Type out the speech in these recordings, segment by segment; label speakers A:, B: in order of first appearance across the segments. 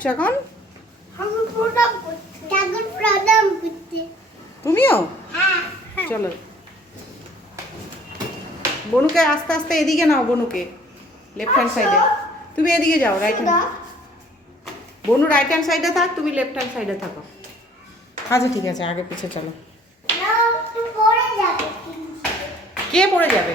A: যাচ্ছ এখন?
B: ঠাকুর প্রণাম করতে ঠাকুর প্রণাম করতে
A: তুমিও?
B: হ্যাঁ
A: চলো। বনুকে আস্তে আস্তে এদিকে নাও বনুকে। লেফট হ্যান্ড সাইডে তুমি এদিকে যাও রাইট হ্যান্ড বনু রাইট হ্যান্ড সাইডে থাক তুমি লেফট হ্যান্ড সাইডে থাকো। আচ্ছা ঠিক আছে আগে পিছে চলো। কে পড়ে যাবে?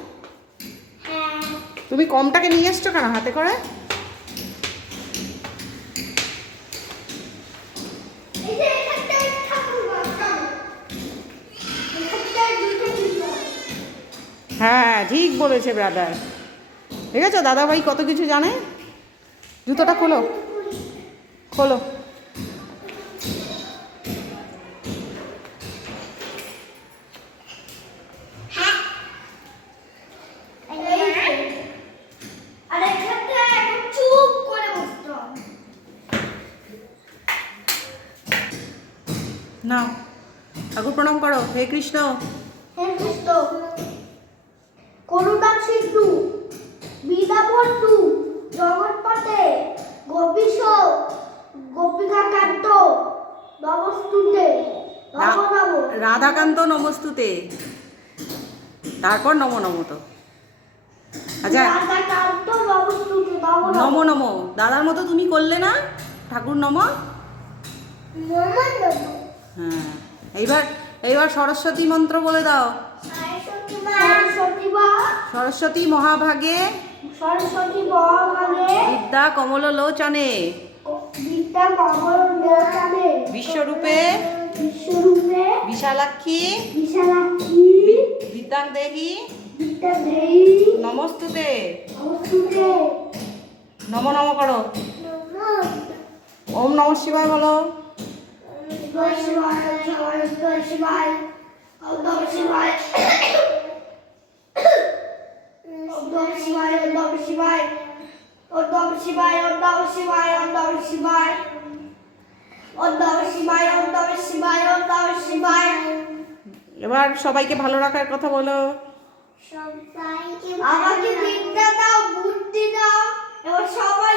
A: তুমি কমটাকে নিয়ে এসছো কেন হাতে করে? হ্যাঁ ঠিক বলেছে ব্রাদার ঠিক আছে দাদাভাই কত কিছু জানে? জুতোটা খোলো। খোলো
B: আর এখানটায় একদম চুপ করে বসতে হবে
A: না ঠাকুর প্রণাম করো হে কৃষ্ণ।
B: হে কৃষ্ণ করুণা সিন্ধু বীণাবন্ধু জগৎপতে গোপীশ গোপিকাকান্ত নমস্তুতে নম নম।
A: রাধাকান্ত নমস্তুতে। তারপর নম নম তো। আচ্ছা।
B: নম
A: নম। দাদার মতো তুমি করলে না? ঠাকুর নম
B: নম।
A: হ্যাঁ। এইবার এইবার সরস্বতী মন্ত্র বলে দাও।
B: সরস্বতী মা সরস্বতী
A: মহাভাগে বিদ্যা কমল লোচনে
B: বিদ্যা কমল লোকানে
A: বিশ্বরূপে
B: বিশ্বরূপে
A: বিশালাক্ষী।
B: বিশালাক্ষী
A: বিদ্যাং দেহি
B: বিদ্যা দেই
A: নমস্তুতে।
B: অবস্তুতে
A: নম নম করো। ওম নম শিবায় বলো। এবার সবাইকে ভালো রাখার কথা বলো।
B: আমাকে দাও বুদ্ধি দাও এবার সবাই